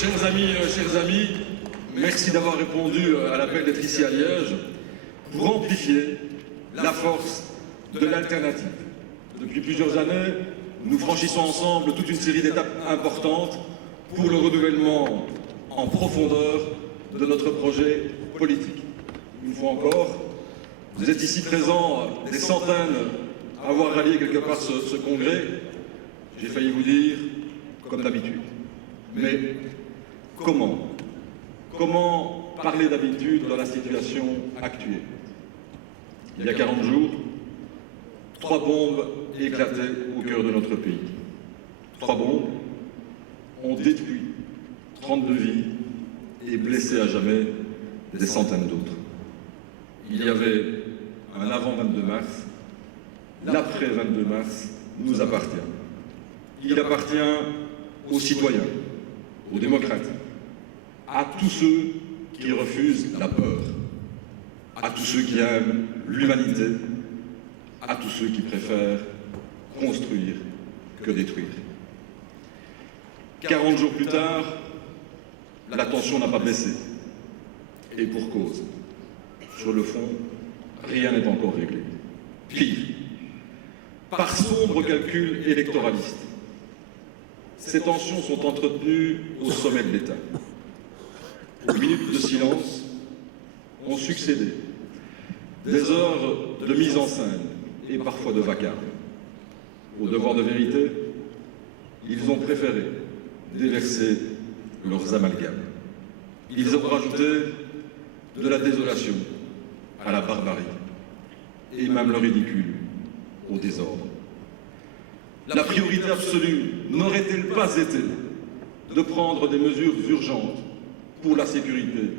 Chers amis, merci d'avoir répondu à l'appel d'être ici à Liège pour amplifier la force de l'alternative. Depuis plusieurs années, nous franchissons ensemble toute une série d'étapes importantes pour le renouvellement en profondeur de notre projet politique. Une fois encore, vous êtes ici présents, des centaines à avoir rallié quelque part ce congrès. J'ai failli vous dire, comme d'habitude. Mais comment parler d'habitude dans la situation actuelle? Il y a 40 jours, 3 bombes éclataient au cœur de notre pays. 3 bombes ont détruit 32 vies et blessé à jamais des centaines d'autres. Il y avait un avant 22 mars, l'après 22 mars nous appartient. Il appartient aux citoyens, aux démocrates, à tous ceux qui refusent la peur, à tous ceux qui aiment l'humanité, à tous ceux qui préfèrent construire que détruire. 40 jours plus tard, la tension n'a pas baissé. Et pour cause. Sur le fond, rien n'est encore réglé. Pire, par sombre calcul électoraliste, ces tensions sont entretenues au sommet de l'État. Aux minutes de silence ont succédé des heures de mise en scène et parfois de vacarme. Au devoir de vérité, ils ont préféré déverser leurs amalgames. Ils ont rajouté de la désolation à la barbarie et même le ridicule au désordre. La priorité absolue n'aurait-elle pas été de prendre des mesures urgentes pour la sécurité,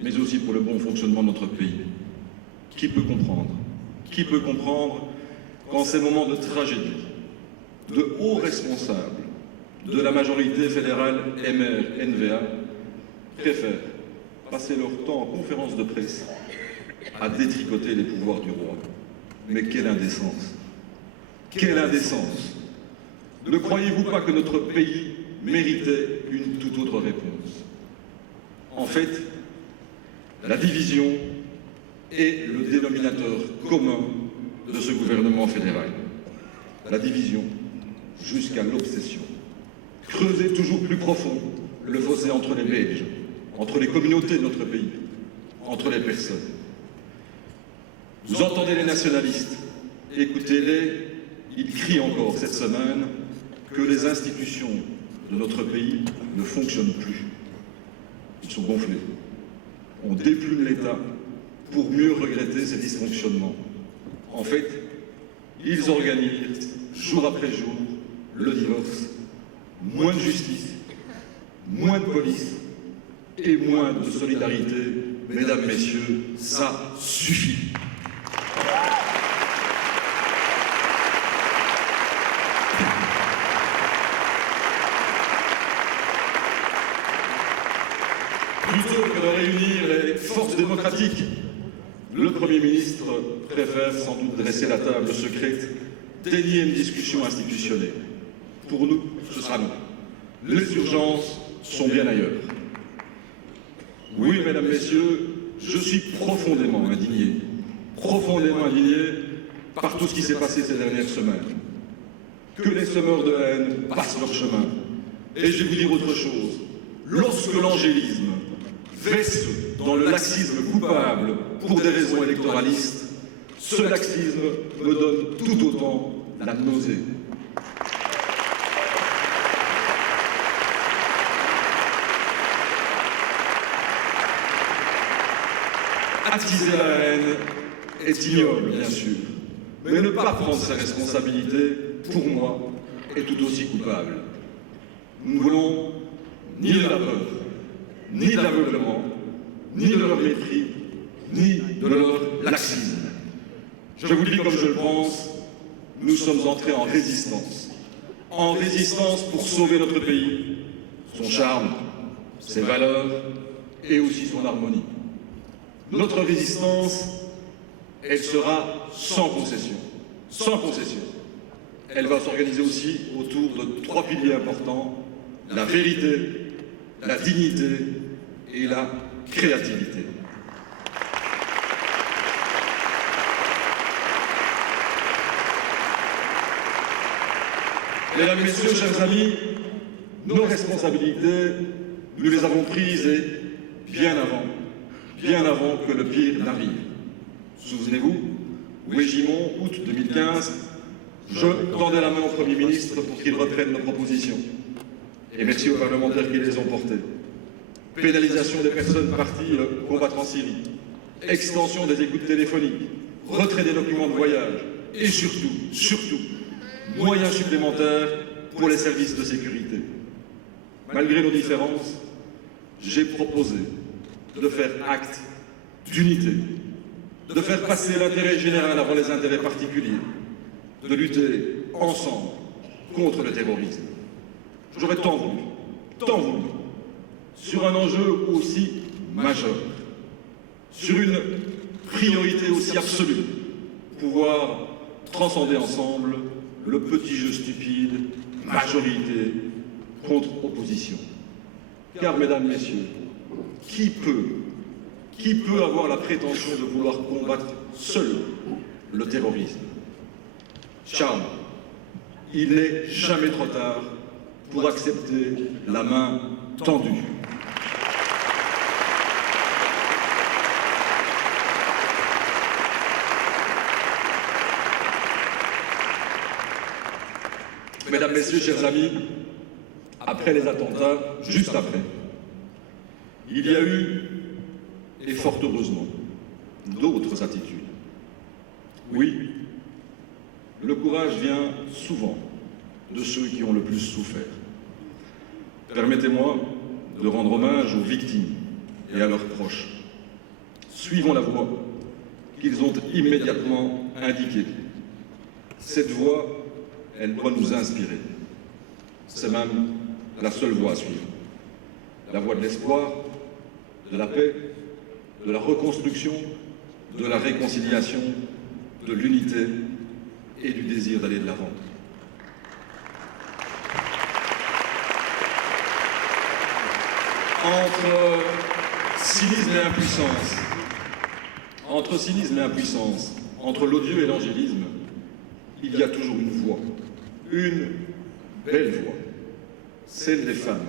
mais aussi pour le bon fonctionnement de notre pays? Qui peut comprendre qu'en ces moments de tragédie, de hauts responsables de la majorité fédérale MR-NVA préfèrent passer leur temps en conférence de presse à détricoter les pouvoirs du roi? Mais quelle indécence! Quelle indécence! Ne croyez-vous pas que notre pays méritait une toute autre réponse? En fait, la division est le dénominateur commun de ce gouvernement fédéral. La division jusqu'à l'obsession. Creuser toujours plus profond le fossé entre les Belges, entre les communautés de notre pays, entre les personnes. Vous entendez les nationalistes, écoutez-les, ils crient encore cette semaine que les institutions de notre pays ne fonctionnent plus. Ils sont gonflés. On déplume l'État pour mieux regretter ces dysfonctionnements. En fait, ils organisent jour après jour le divorce, moins de justice, moins de police et moins de solidarité. Mesdames, messieurs, ça suffit. Plutôt que de réunir les forces démocratiques, le Premier ministre préfère sans doute dresser la table secrète, dénier une discussion institutionnelle. Pour nous, ce sera non. Les urgences sont bien ailleurs. Oui, mesdames, messieurs, je suis profondément indigné par tout ce qui s'est passé ces dernières semaines. Que les semeurs de haine passent leur chemin. Et je vais vous dire autre chose. Lorsque l'angélisme verse dans le laxisme coupable pour des raisons électoralistes, ce laxisme me donne tout autant la nausée. Attiser la haine est ignoble, bien sûr, mais ne pas prendre ses responsabilités, pour moi, est tout aussi coupable. Nous ne voulons ni de la peur, ni de l'aveuglement, ni de leur mépris, ni de leur laxisme. Je vous le dis comme je le pense, nous sommes entrés en résistance. En résistance pour sauver notre pays, son charme, ses valeurs et aussi son harmonie. Notre résistance, elle sera sans concession. Sans concession. Elle va s'organiser aussi autour de 3 piliers importants: la vérité, la dignité et la créativité. Mesdames, Messieurs, chers amis, nos responsabilités, nous les avons prises et bien avant que le pire n'arrive. Souvenez-vous, Louis Gimond, août 2015, je tendais la main au Premier ministre pour qu'il reprenne nos propositions. Et merci aux parlementaires qui les ont portées. Pénalisation des personnes parties combattre en Syrie, extension des écoutes téléphoniques, retrait des documents de voyage et surtout, moyens supplémentaires pour les services de sécurité. Malgré nos différences, j'ai proposé de faire acte d'unité, de faire passer l'intérêt général avant les intérêts particuliers, de lutter ensemble contre le terrorisme. J'aurais tant voulu, sur un enjeu aussi majeur, sur une priorité aussi absolue, pouvoir transcender ensemble le petit jeu stupide, majorité contre opposition. Car, mesdames, messieurs, qui peut avoir la prétention de vouloir combattre seul le terrorisme? Charles, il n'est jamais trop tard pour accepter la main tendue. Mesdames, Messieurs, chers amis, après les attentats, juste après, il y a eu, et fort heureusement, d'autres attitudes. Oui, le courage vient souvent de ceux qui ont le plus souffert. Permettez-moi de rendre hommage aux victimes et à leurs proches. Suivons la voie qu'ils ont immédiatement indiquée. Cette voie, elle doit nous inspirer. C'est même la seule voie à suivre. La voie de l'espoir, de la paix, de la reconstruction, de la réconciliation, de l'unité et du désir d'aller de l'avant. Entre cynisme et impuissance, entre l'odieux et l'angélisme, il y a toujours une voie, une belle voie, celle des femmes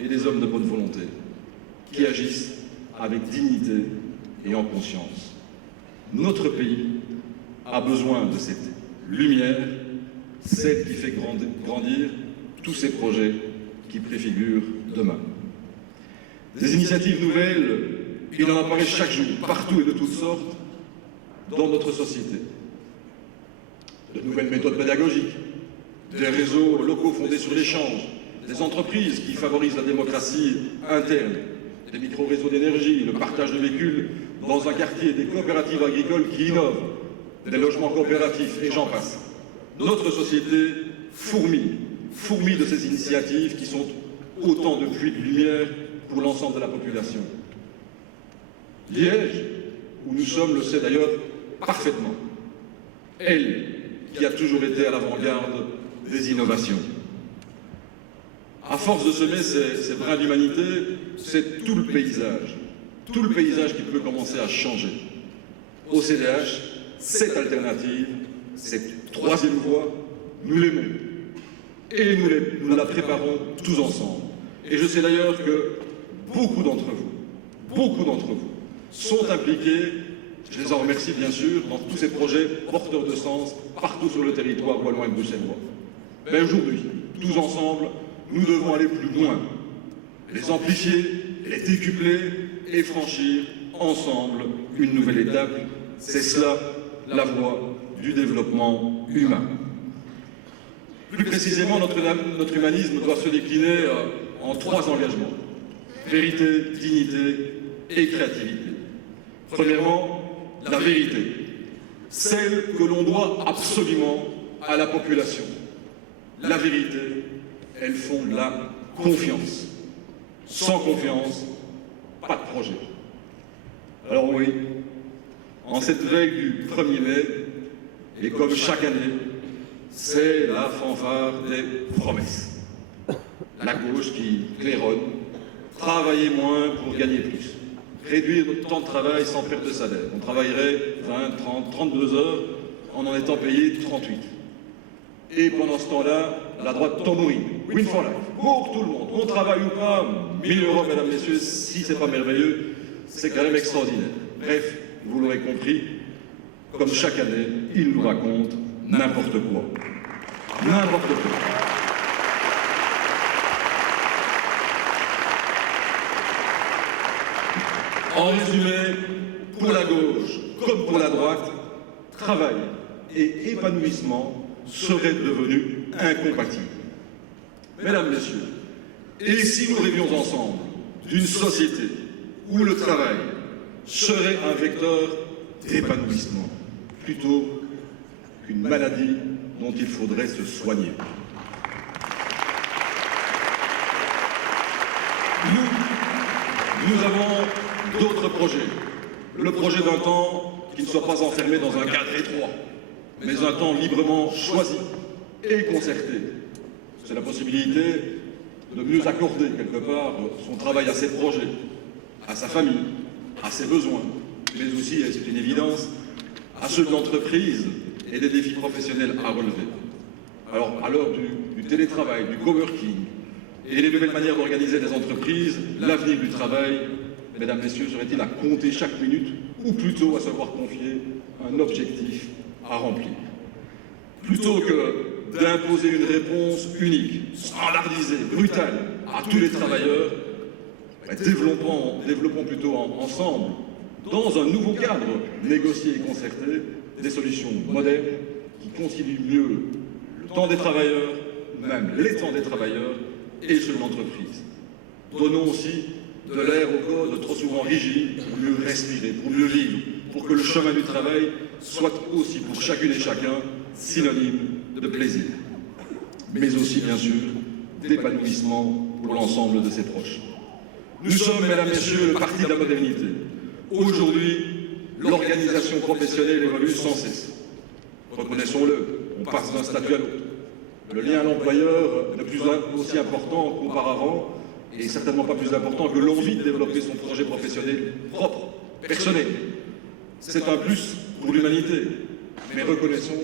et des hommes de bonne volonté, qui agissent avec dignité et en conscience. Notre pays a besoin de cette lumière, celle qui fait grandir tous ces projets qui préfigurent demain. Des initiatives nouvelles, il en apparaît chaque jour, partout et de toutes sortes, dans notre société. De nouvelles méthodes pédagogiques, des réseaux locaux fondés sur l'échange, des entreprises qui favorisent la démocratie interne, des micro-réseaux d'énergie, le partage de véhicules dans un quartier, des coopératives agricoles qui innovent, des logements coopératifs, et j'en passe. Notre société fourmille de ces initiatives qui sont autant de puits de lumière pour l'ensemble de la population. Liège, où nous sommes, le sait d'ailleurs parfaitement. Elle, qui a toujours été à l'avant-garde des innovations. À force de semer ces brins d'humanité, c'est tout le paysage qui peut commencer à changer. Au CDH, cette alternative, cette troisième voie, nous l'aimons. Et nous la préparons tous ensemble. Et je sais d'ailleurs que beaucoup d'entre vous sont impliqués, je les en remercie bien sûr, dans tous ces projets porteurs de sens, partout sur le territoire wallon et bruxellois. Mais aujourd'hui, tous ensemble, nous devons aller plus loin, les amplifier, les décupler et franchir ensemble une nouvelle étape. C'est cela la voie du développement humain. Plus précisément, notre humanisme doit se décliner en 3 engagements. Vérité, dignité et créativité. Premièrement, la vérité, celle que l'on doit absolument à la population. La vérité, elle fonde la confiance. Sans confiance, pas de projet. Alors oui, en cette veille du 1er mai, et comme chaque année, c'est la fanfare des promesses. La gauche qui claironne, travailler moins pour gagner plus. Réduire notre temps de travail sans perte de salaire. On travaillerait 20, 30, 32 heures en étant payé 38. Et pendant ce temps-là, la droite tambourine. Win for life. Pour tout le monde. On travaille ou pas, 1000 €, mesdames, messieurs, si c'est pas merveilleux, c'est quand même extraordinaire. Bref, vous l'aurez compris, comme chaque année, ils nous racontent n'importe quoi. N'importe quoi. En résumé, pour la gauche comme pour la droite, travail et épanouissement seraient devenus incompatibles. Mesdames, Messieurs, et si nous rêvions ensemble d'une société où le travail serait un vecteur d'épanouissement plutôt qu'une maladie dont il faudrait se soigner? Nous avons d'autres projets. Le projet d'un temps qui ne soit pas enfermé dans un cadre étroit, mais un temps librement choisi et concerté. C'est la possibilité de mieux accorder quelque part son travail à ses projets, à sa famille, à ses besoins, mais aussi, et c'est une évidence, à ceux de l'entreprise et des défis professionnels à relever. Alors, à l'heure du télétravail, du coworking et les nouvelles manières d'organiser les entreprises, l'avenir du travail, mesdames, messieurs, serait-il à compter chaque minute ou plutôt à se voir confier un objectif à remplir? Plutôt que d'imposer une réponse unique, standardisée, brutale à tous les travailleurs, développons plutôt ensemble, dans un nouveau cadre négocié et concerté, des solutions modernes qui concilient mieux le temps des travailleurs, même les temps des travailleurs et ceux de l'entreprise. Donnons aussi de l'air au code trop souvent rigide pour mieux respirer, pour mieux vivre, pour que le chemin du travail soit aussi pour chacune et chacun synonyme de plaisir, mais aussi bien sûr d'épanouissement pour l'ensemble de ses proches. Nous sommes, mesdames, messieurs, le parti de la modernité. Aujourd'hui, l'organisation professionnelle évolue sans cesse. Reconnaissons-le, on passe d'un statut à l'autre. Le lien à l'employeur n'est plus aussi important qu'auparavant, et certainement pas plus important que l'envie de développer son projet professionnel propre, personnel. C'est un plus pour l'humanité, mais reconnaissons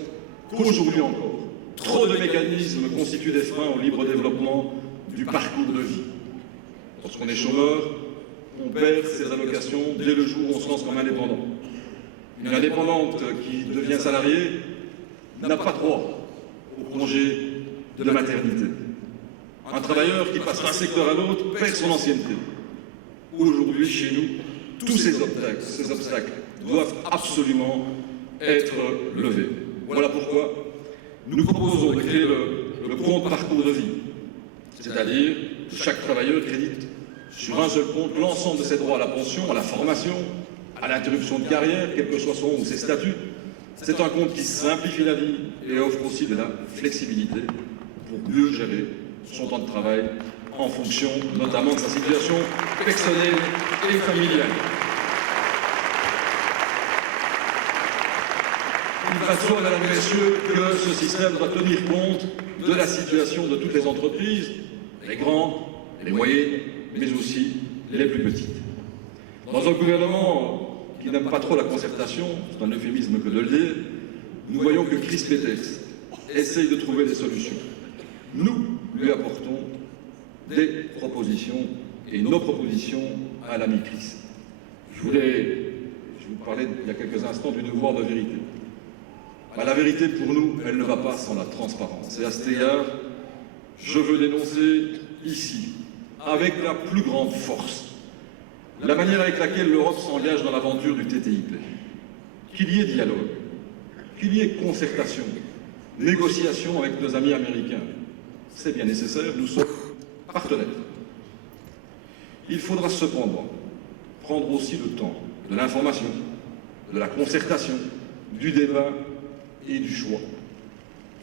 qu'aujourd'hui encore, trop de mécanismes constituent des freins au libre développement du parcours de vie. Lorsqu'on est chômeur, on perd ses allocations dès le jour où on se lance comme indépendant. Une indépendante qui devient salariée n'a pas droit au congé de maternité. Un travailleur qui passe d'un secteur à l'autre perd son ancienneté. Aujourd'hui, chez nous, tous ces obstacles doivent absolument être levés. Voilà pourquoi nous proposons de créer le compte parcours de vie. C'est-à-dire que chaque travailleur crédite sur un seul compte l'ensemble de ses droits à la pension, à la formation, à l'interruption de carrière, quel que soit son ou ses statuts. C'est un compte qui simplifie la vie et offre aussi de la flexibilité pour mieux gérer son temps de travail en fonction notamment de sa situation personnelle et familiale. Il va de soi, mesdames et messieurs, que ce système doit tenir compte de la situation de toutes les entreprises, les grandes, les moyennes, mais aussi les plus petites. Dans un gouvernement qui n'aime pas trop la concertation, c'est un euphémisme que de le dire, nous voyons que Chris Peters essaye de trouver des solutions. Nous lui apportons des propositions et nos propositions à l'ami Chris. Je vous parlais il y a quelques instants du devoir de vérité. La vérité, pour nous, elle ne va pas sans la transparence. Et à cet égard, je veux dénoncer ici, avec la plus grande force, la manière avec laquelle l'Europe s'engage dans l'aventure du TTIP. Qu'il y ait dialogue, qu'il y ait concertation, négociation avec nos amis américains. C'est bien nécessaire, nous sommes partenaires. Il faudra cependant prendre aussi le temps de l'information, de la concertation, du débat et du choix.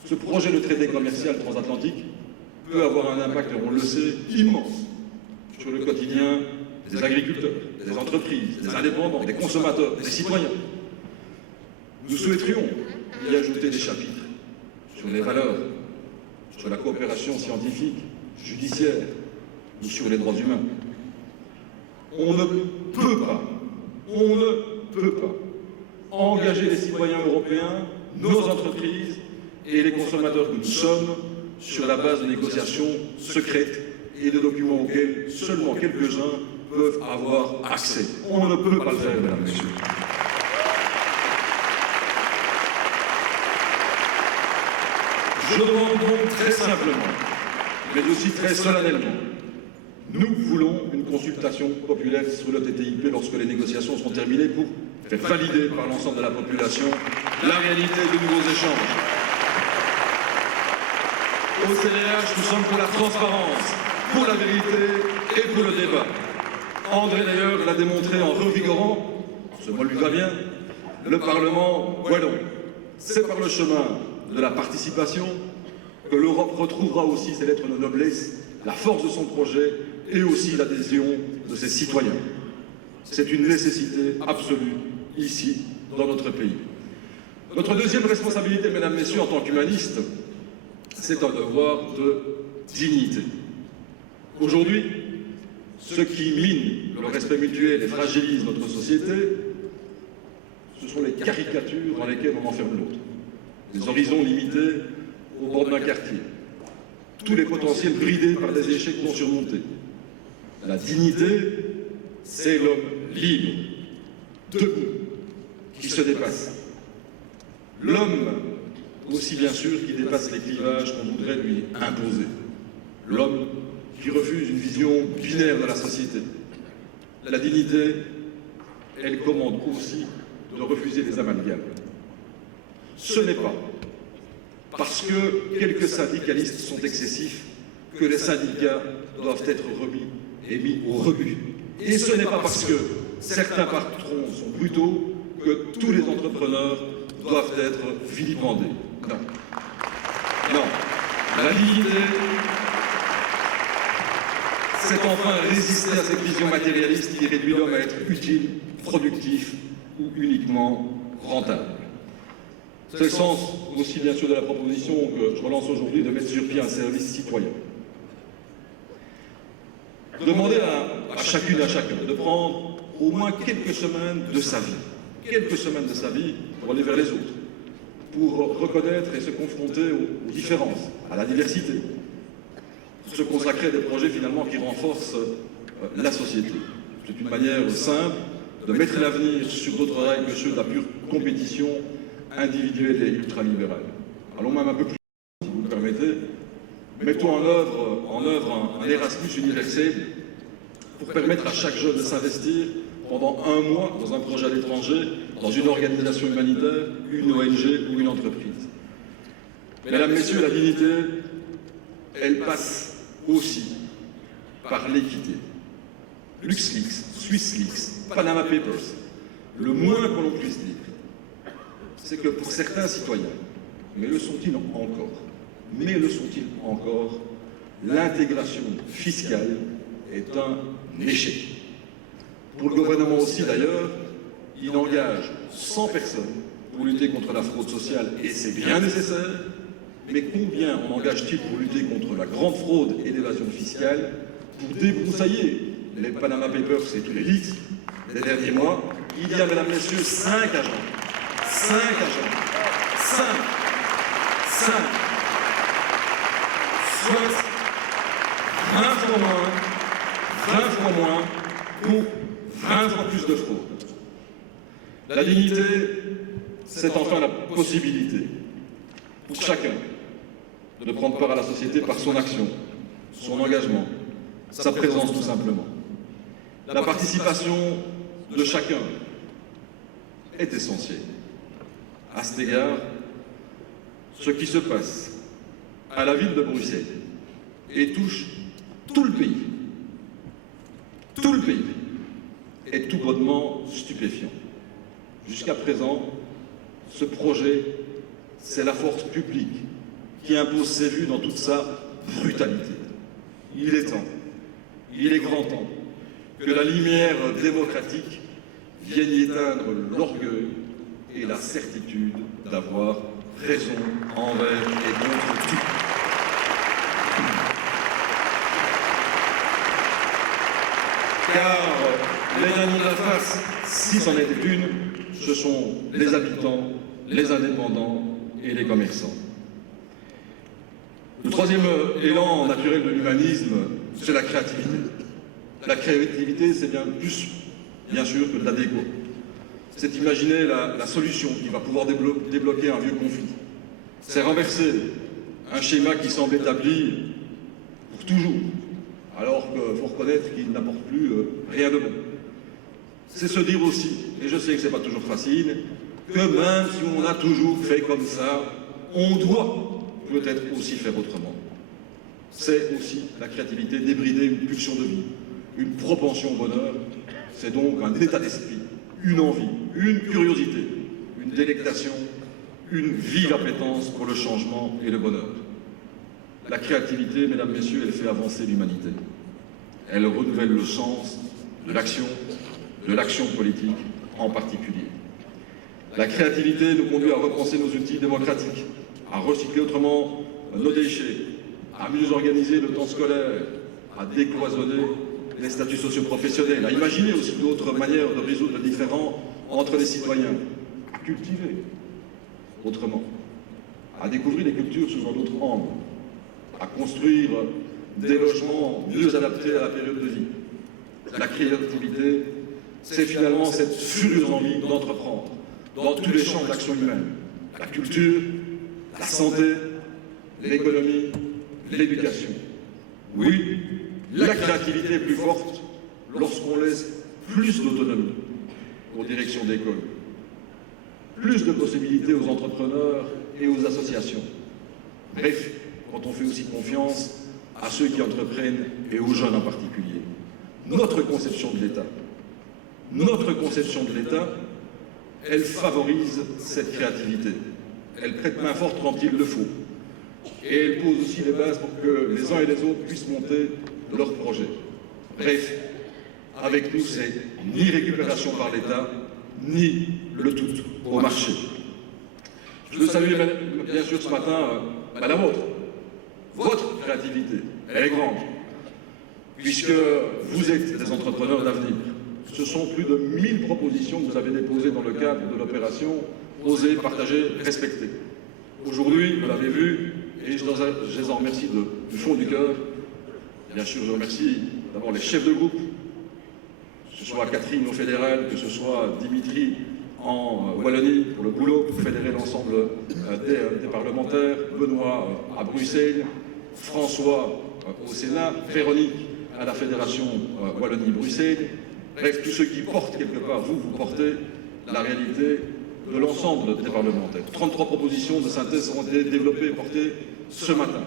Ce projet de traité commercial transatlantique peut avoir un impact, on le sait, immense sur le quotidien des agriculteurs, des entreprises, des indépendants, des consommateurs, des citoyens. Nous souhaiterions y ajouter des chapitres sur les valeurs, sur la coopération scientifique, judiciaire ou sur les droits humains. On ne peut pas engager les citoyens européens, nos entreprises et les consommateurs que nous sommes sur la base de négociations secrètes et de documents auxquels seulement quelques-uns peuvent avoir accès. On ne peut pas le faire, mesdames et messieurs. Je demande donc très simplement, mais aussi très solennellement, nous voulons une consultation populaire sur le TTIP lorsque les négociations seront terminées pour faire valider par l'ensemble de la population la réalité de nouveaux échanges. Au CDH, nous sommes pour la transparence, pour la vérité et pour le débat. André, d'ailleurs, l'a démontré en revigorant, ce mot lui va bien, le Parlement wallon. C'est par le chemin de la participation que l'Europe retrouvera aussi ses lettres de noblesse, la force de son projet et aussi l'adhésion de ses citoyens. C'est une nécessité absolue ici, dans notre pays. Notre deuxième responsabilité, mesdames, messieurs, en tant qu'humanistes, c'est un devoir de dignité. Aujourd'hui, ce qui mine le respect mutuel et fragilise notre société, ce sont les caricatures dans lesquelles on enferme l'autre. Les horizons limités au bord d'un quartier. Tous les potentiels bridés par des échecs non surmontés. La dignité, c'est l'homme libre, debout, qui se dépasse. L'homme, aussi bien sûr, qui dépasse les clivages qu'on voudrait lui imposer. L'homme qui refuse une vision binaire de la société. La dignité, elle commande aussi de refuser les amalgames. Ce n'est pas parce que quelques syndicalistes sont excessifs que les syndicats doivent être remis et mis au rebut. Et ce n'est pas parce que certains patrons sont brutaux que tous les entrepreneurs doivent être vilipendés. Non. Non. La dignité, c'est enfin résister à cette vision matérialiste qui réduit l'homme à être utile, productif ou uniquement rentable. C'est le sens aussi bien sûr de la proposition que je relance aujourd'hui de mettre sur pied un service citoyen. Demander à chacune et à chacun de prendre au moins quelques semaines de sa vie pour aller vers les autres, pour reconnaître et se confronter aux différences, à la diversité, pour se consacrer à des projets finalement qui renforcent la société. C'est une manière simple de mettre l'avenir sur d'autres règles que ceux de la pure compétition individuelle et ultralibérale. Allons même un peu plus loin, si vous me permettez. Mettons en œuvre un Erasmus universel pour permettre à chaque jeune de s'investir pendant un mois dans un projet à l'étranger, dans une organisation humanitaire, une ONG ou une entreprise. Mesdames, Messieurs, la dignité, elle passe aussi par l'équité. LuxLeaks, SwissLeaks, Panama Papers, le moins que l'on puisse dire, c'est que pour certains citoyens, mais le sont-ils encore, l'intégration fiscale est un échec. Pour le gouvernement aussi d'ailleurs, il engage 100 personnes pour lutter contre la fraude sociale, et c'est bien nécessaire, mais combien on engage-t-il pour lutter contre la grande fraude et l'évasion fiscale, pour débroussailler les Panama Papers et tous les leaks des derniers mois? Il y a, mesdames, messieurs, 5 agents. 5 agents. 5. Soit 20 fois moins pour 20 fois plus de fraude. La dignité, c'est enfin la possibilité pour chacun de prendre part à la société par son action, son engagement, sa présence tout simplement. La participation de chacun est essentielle. À cet égard, ce qui se passe à la ville de Bruxelles et touche tout le pays, est tout bonnement stupéfiant. Jusqu'à présent, ce projet, c'est la force publique qui impose ses vues dans toute sa brutalité. Il est temps, il est grand temps que la lumière démocratique vienne y éteindre l'orgueil et la certitude d'avoir raison envers et contre tout. Car les dindons de la farce, si c'en était une, ce sont les habitants, les indépendants et les commerçants. Le troisième élan naturel de l'humanisme, c'est la créativité. La créativité, c'est bien plus, bien sûr, que de la déco. C'est imaginer la solution qui va pouvoir débloquer un vieux conflit. C'est renverser un schéma qui semble établi pour toujours, alors qu'il faut reconnaître qu'il n'apporte plus rien de bon. C'est se dire aussi, et je sais que ce n'est pas toujours facile, que même si on a toujours fait comme ça, on doit peut-être aussi faire autrement. C'est aussi la créativité débrider une pulsion de vie, une propension au bonheur. C'est donc un état d'esprit, une envie, une curiosité, une délectation, une vive appétence pour le changement et le bonheur. La créativité, mesdames, messieurs, elle fait avancer l'humanité. Elle renouvelle le sens de l'action politique en particulier. La créativité nous conduit à repenser nos outils démocratiques, à recycler autrement nos déchets, à mieux organiser le temps scolaire, à décloisonner les statuts socio-professionnels, à imaginer aussi d'autres manières de résoudre les différends entre les citoyens, à cultiver autrement, à découvrir les cultures sous un autre angle, à construire des logements mieux adaptés à la période de vie. La créativité, c'est finalement cette furieuse envie d'entreprendre dans tous les champs d'action humaine, la culture, la santé, l'économie, l'éducation. Oui, la créativité est plus forte lorsqu'on laisse plus d'autonomie aux directions d'école, plus de possibilités aux entrepreneurs et aux associations. Bref, quand on fait aussi confiance à ceux qui entreprennent et aux jeunes en particulier. Notre conception de l'État, elle favorise cette créativité. Elle prête main forte quand il le faut. Et elle pose aussi les bases pour que les uns et les autres puissent monter leurs projets. Bref, avec nous, c'est ni récupération par l'État, ni le tout au marché. Je veux saluer bien sûr ce matin la vôtre. Votre créativité, elle est grande, puisque vous êtes des entrepreneurs d'avenir. Ce sont plus de 1000 propositions que vous avez déposées dans le cadre de l'opération Oser, partager, respecter. Aujourd'hui, vous l'avez vu, et je les en remercie du fond du cœur. Bien sûr, je remercie d'abord les chefs de groupe, que ce soit Catherine au fédéral, que ce soit Dimitri en Wallonie pour le boulot, pour fédérer l'ensemble des parlementaires, Benoît à Bruxelles, François au Sénat, Véronique à la Fédération Wallonie-Bruxelles. Bref, tous ceux qui portent quelque part, vous portez la réalité de l'ensemble des parlementaires. 33 propositions de synthèse ont été développées et portées ce matin.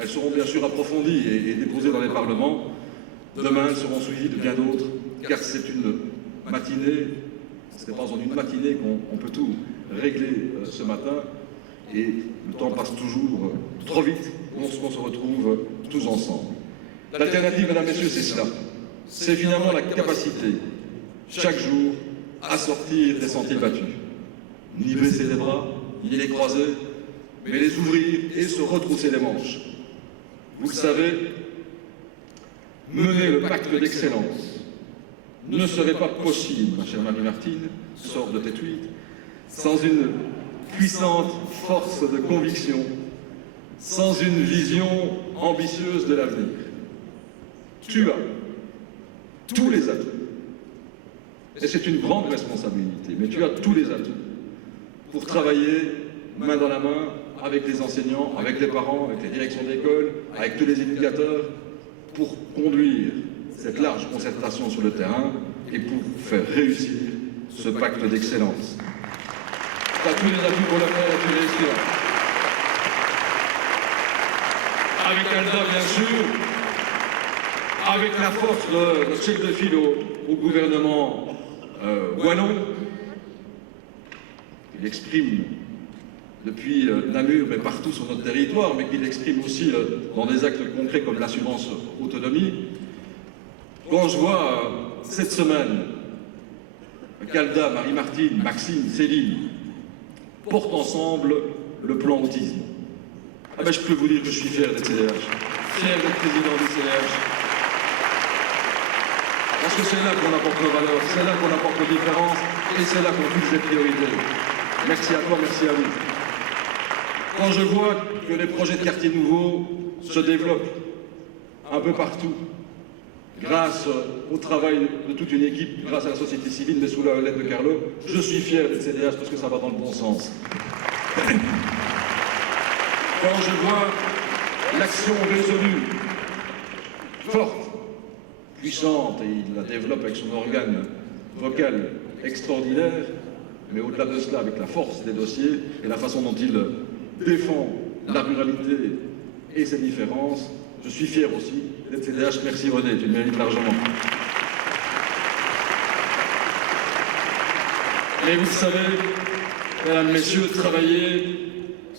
Elles seront bien sûr approfondies et déposées dans les parlements. Demain, elles seront suivies de bien d'autres, car c'est une matinée, ce n'est pas en une matinée qu'on peut tout régler ce matin, et le temps passe toujours trop vite lorsqu'on se retrouve tous ensemble. L'alternative, mesdames, messieurs, c'est cela. C'est finalement la capacité, chaque jour, à sortir des sentiers battus. Ni baisser les bras, ni les croiser, mais les ouvrir et se retrousser les manches. Vous le savez, mener le pacte d'excellence ne serait pas possible, ma chère Marie-Martine, sort de tes tweets, sans une puissante force de conviction, sans une vision ambitieuse de l'avenir. Tu as tous les atouts, et c'est une grande responsabilité, mais tu as tous les atouts pour travailler main dans la main avec les enseignants, avec les parents, avec les directions d'école, avec tous les éducateurs, pour conduire cette large concertation sur le terrain et pour faire réussir ce pacte d'excellence. Tu as tous les atouts pour le faire et tu réussiras. Avec Alda, bien sûr, avec la force de notre chef de file au gouvernement wallon. Il exprime depuis Namur, mais partout sur notre territoire, mais qu'il exprime aussi dans des actes concrets comme l'assurance autonomie. Quand je vois cette semaine qu'Alda, Marie-Martine, Maxime, Céline portent ensemble le plan autisme, ah ben je peux vous dire que je suis fier d'être CDH, fier d'être président du CDH. Parce que c'est là qu'on apporte nos valeurs, c'est là qu'on apporte nos différences et c'est là qu'on fixe les priorités. Merci à toi, merci à vous. Quand je vois que les projets de quartiers nouveaux se développent un peu partout, grâce au travail de toute une équipe, grâce à la société civile, mais sous la houlette de Carlo, je suis fier du CDH parce que ça va dans le bon sens. Quand je vois l'action résolue, forte, puissante, et il la développe avec son organe vocal extraordinaire, mais au-delà de cela, avec la force des dossiers et la façon dont il défend la ruralité et ses différences, je suis fier aussi d'être CDH. Merci René, tu le mérites largement. Et vous le savez, mesdames, messieurs, travailler,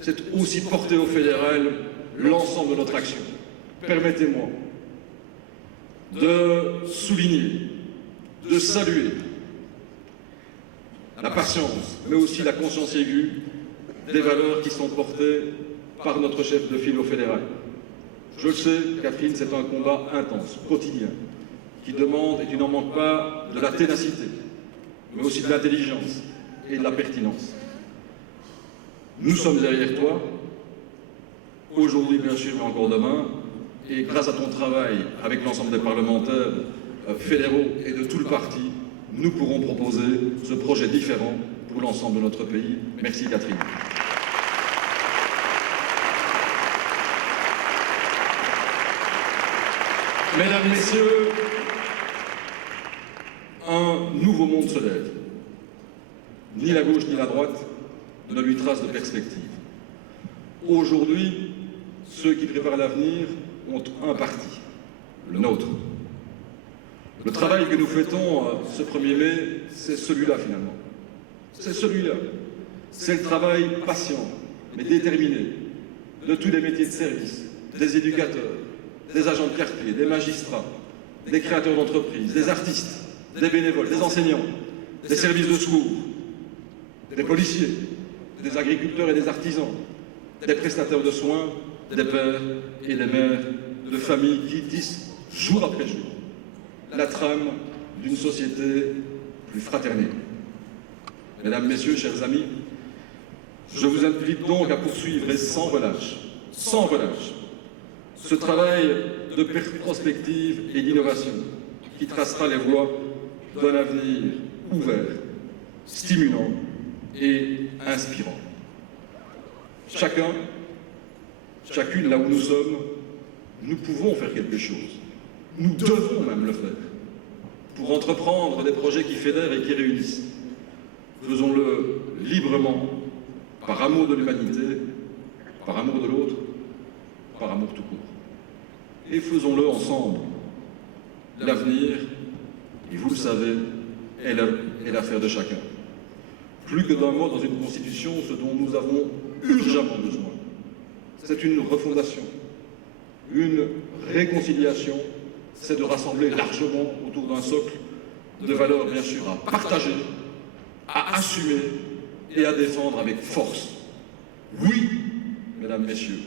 c'est aussi porter au fédéral l'ensemble de notre action. Permettez-moi de souligner, de saluer la patience, mais aussi la conscience aiguë des valeurs qui sont portées par notre chef de file au fédéral. Je le sais, Catherine, c'est un combat intense, quotidien, qui demande, et tu n'en manques pas, de la ténacité, mais aussi de l'intelligence et de la pertinence. Nous sommes derrière toi, aujourd'hui bien sûr, mais encore demain, et grâce à ton travail avec l'ensemble des parlementaires fédéraux et de tout le parti, nous pourrons proposer ce projet différent pour l'ensemble de notre pays. Merci Catherine. Mesdames, Messieurs, un nouveau monde se lève. Ni la gauche ni la droite ne lui tracent de perspective. Aujourd'hui, ceux qui préparent l'avenir ont un parti, le nôtre. Le travail que nous fêtons ce 1er mai, c'est celui-là finalement. C'est celui-là. C'est le travail patient, mais déterminé, de tous les métiers de service, des éducateurs, des agents de quartier, des magistrats, des créateurs d'entreprises, des artistes, des bénévoles, des enseignants, des services de secours, des policiers, des agriculteurs et des artisans, des prestataires de soins, des pères et des mères de familles qui tissent jour après jour la trame d'une société plus fraternelle. Mesdames, Messieurs, chers amis, je vous invite donc à poursuivre et sans relâche, ce travail de prospective et d'innovation qui tracera les voies d'un avenir ouvert, stimulant et inspirant. Chacun, chacune là où nous sommes, nous pouvons faire quelque chose. Nous devons même le faire pour entreprendre des projets qui fédèrent et qui réunissent. Faisons-le librement, par amour de l'humanité, par amour de l'autre, par amour tout court. Et faisons-le ensemble. L'avenir, et vous le savez, est l'affaire de chacun. Plus que d'un mot dans une constitution, ce dont nous avons urgemment besoin, c'est une refondation, une réconciliation, c'est de rassembler largement autour d'un socle de valeurs, bien sûr, à partager, à assumer et à défendre avec force. Oui, mesdames, messieurs,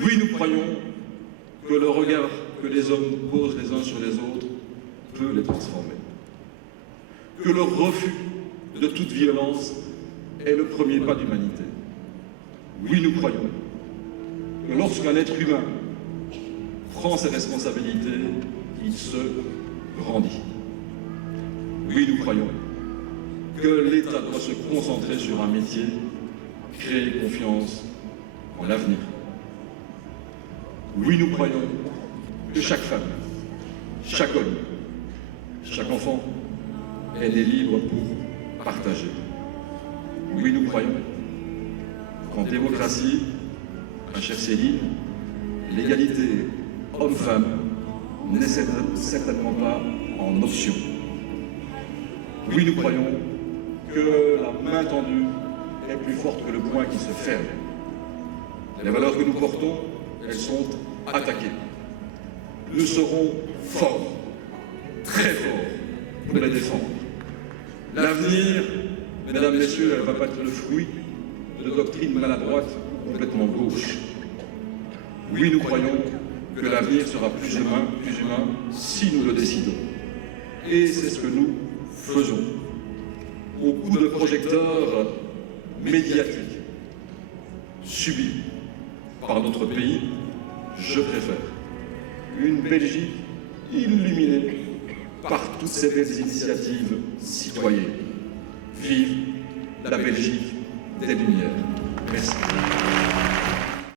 oui, nous croyons que le regard que les hommes posent les uns sur les autres peut les transformer. Que le refus de toute violence est le premier pas d'humanité. Oui, nous croyons que lorsqu'un être humain prend ses responsabilités, il se grandit. Oui, nous croyons que l'État doit se concentrer sur un métier, créer confiance en l'avenir. Oui, nous croyons que chaque femme, chaque homme, chaque enfant est né libre pour partager. Oui, nous croyons qu'en démocratie, ma chère Céline, l'égalité homme-femme n'est certainement pas en option. Oui, nous croyons que la main tendue est plus forte que le poing qui se ferme. Les valeurs que nous portons, elles sont attaquées. Nous serons forts, très forts, pour les défendre. L'avenir, mesdames, messieurs, elle ne va pas être le fruit de doctrines maladroites ou complètement gauches. Oui, nous croyons que l'avenir sera plus humain si nous le décidons. Et c'est ce que nous faisons. Au coup de projecteur médiatique subi par notre pays, je préfère une Belgique illuminée par toutes ces belles initiatives citoyennes. Vive la Belgique des Lumières. Merci.